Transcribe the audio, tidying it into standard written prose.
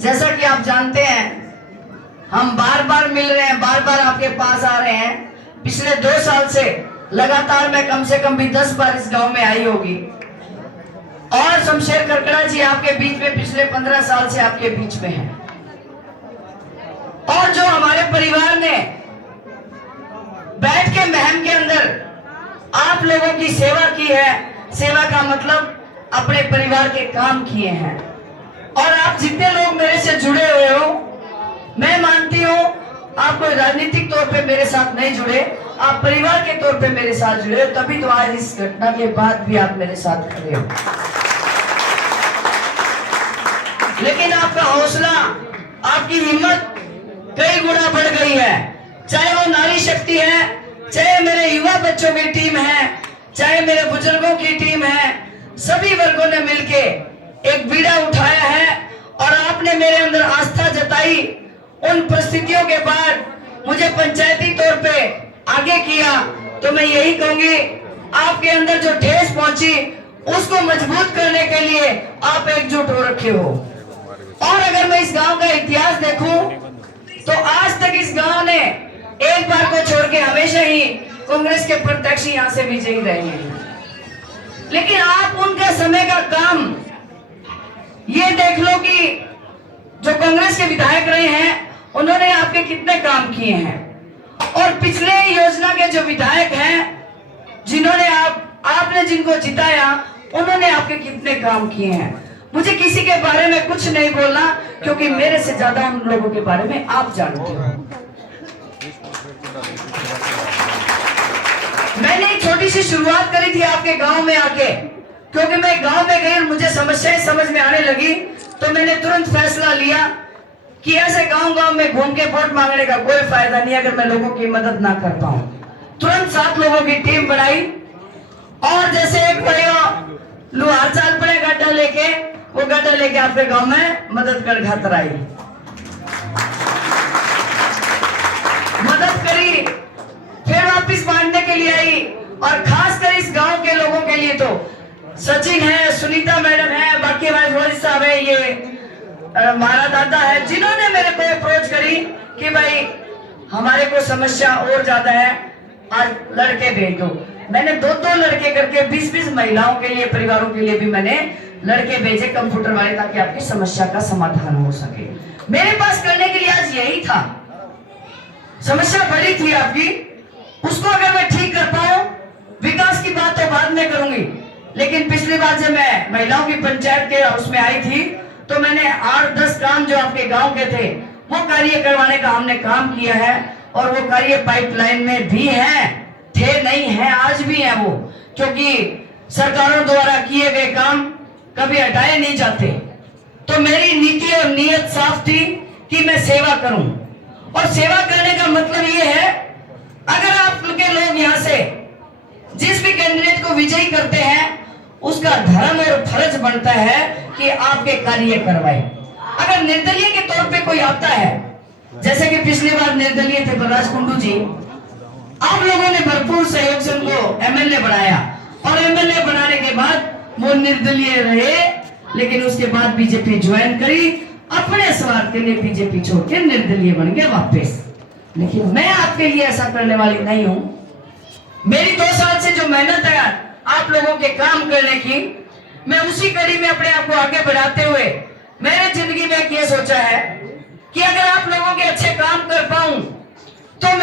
जैसा कि आप जानते हैं, हम बार बार मिल रहे हैं, बार बार आपके पास आ रहे हैं। पिछले 2 साल से लगातार मैं कम से कम भी 10 बार इस गांव में आई होगी। और शमशेर करकड़ा जी आपके बीच में पिछले 15 साल से आपके बीच में है। और जो हमारे परिवार ने बैठ के महम के अंदर आप लोगों की सेवा की है, सेवा का मतलब अपने परिवार के काम किए हैं। और आप जितने लोग मेरे से जुड़े हुए हो, मैं मानती हूँ आप कोई राजनीतिक तौर पे मेरे साथ नहीं जुड़े, आप परिवार के तौर पे मेरे साथ जुड़े हो, तभी तो आज इस घटना के बाद भी आप मेरे साथ खड़े हो। लेकिन आपका हौसला, आपकी हिम्मत कई गुना बढ़ गई है। चाहे वो नारी शक्ति है, चाहे मेरे युवा बच्चों की टीम है, चाहे मेरे बुजुर्गों की टीम है, सभी वर्गों ने मिलके एक बीड़ा उठाया है। और आपने मेरे अंदर आस्था जताई। उन परिस्थितियों के बाद मुझे पंचायती तौर पे आगे किया, तो मैं यही कहूंगी, आपके अंदर जो ठेस पहुंची उसको मजबूत करने के लिए आप एकजुट हो रखे हो। और अगर मैं इस गांव का इतिहास देखूं तो आज तक इस गांव ने एक बार को छोड़ के हमेशा ही कांग्रेस के प्रत्याशी यहां से विजयी रहे हैं। लेकिन आप उनका समय का काम ये देख लो कि जो कांग्रेस के विधायक रहे हैं उन्होंने आपके कितने काम किए हैं। और पिछले योजना के जो विधायक हैं, जिन्होंने आपने जिनको जिताया, उन्होंने आपके कितने काम किए हैं। मुझे किसी के बारे में कुछ नहीं बोलना, क्योंकि मेरे से ज्यादा उन लोगों के बारे में आप जानते हो। मैंने एक छोटी सी शुरुआत करी थी आपके गांव में आके, क्योंकि मैं गांव में गई और मुझे समस्याएं समझ में आने लगी, तो मैंने तुरंत फैसला लिया कि ऐसे गांव-गांव में घूम के वोट मांगने का कोई फायदा नहीं अगर मैं लोगों की मदद ना कर पाऊं। तुरंत 7 लोगों की टीम बनाई और जैसे एक बढ़िया लुहार चाल पड़े गड्ढा लेके, वो गड्ढा लेके आपके गांव में मदद कर खातर आई, मदद करी, फिर वापिस बांटने के लिए आई। और खासकर इस गांव के लोगों के लिए तो सचिन है, सुनीता मैडम है, बाकी हमारे फौजी साहब है, ये हमारा दादा है, जिन्होंने मेरे को अप्रोच करी कि भाई हमारे को समस्या और ज्यादा है, आज लड़के भेज दो। मैंने 2-2 लड़के करके 20-20 महिलाओं के लिए, परिवारों के लिए भी मैंने लड़के भेजे कंप्यूटर वाले, ताकि आपकी समस्या का समाधान हो सके। मेरे पास करने के लिए आज यही था। समस्या बड़ी थी आपकी, उसको अगर मैं ठीक कर पाऊं, विकास की बात तो बाद में करूंगी। लेकिन पिछली बार जब मैं महिलाओं की पंचायत के उसमें आई थी, तो मैंने 8-10 काम जो आपके गांव के थे वो कार्य करवाने का हमने काम किया है। और वो कार्य पाइपलाइन में भी है, थे नहीं है, आज भी है वो, क्योंकि सरकारों द्वारा किए गए काम कभी हटाए नहीं जाते। तो मेरी नीति और नीयत साफ थी कि मैं सेवा करूं। और सेवा करने का मतलब ये है, अगर आप के लोग यहाँ से जिस भी कैंडिडेट को विजयी करते हैं, उसका धर्म और फर्ज बनता है कि आपके कार्य करवाए। अगर निर्दलीय के तौर पे कोई आता है, जैसे कि पिछली बार निर्दलीय थे बलराज कुंडू जी, आप लोगों ने भरपूर सहयोग से उनको एमएलए बनाया, और एमएलए बनाने के बाद वो निर्दलीय रहे, लेकिन उसके बाद बीजेपी ज्वाइन करी, अपने स्वार्थ के लिए बीजेपी छोड़ के निर्दलीय बन गए वापस। लेकिन मैं आपके लिए ऐसा करने वाली नहीं हूं। मेरी 2 साल से जो मेहनत है आप लोगों के काम करने की, मैं उसी कड़ी में अपने आप को आगे बढ़ाते हुए मैंने जिंदगी में ये सोचा है कि अगर आप लोगों के अच्छे काम कर पाऊं तो मैं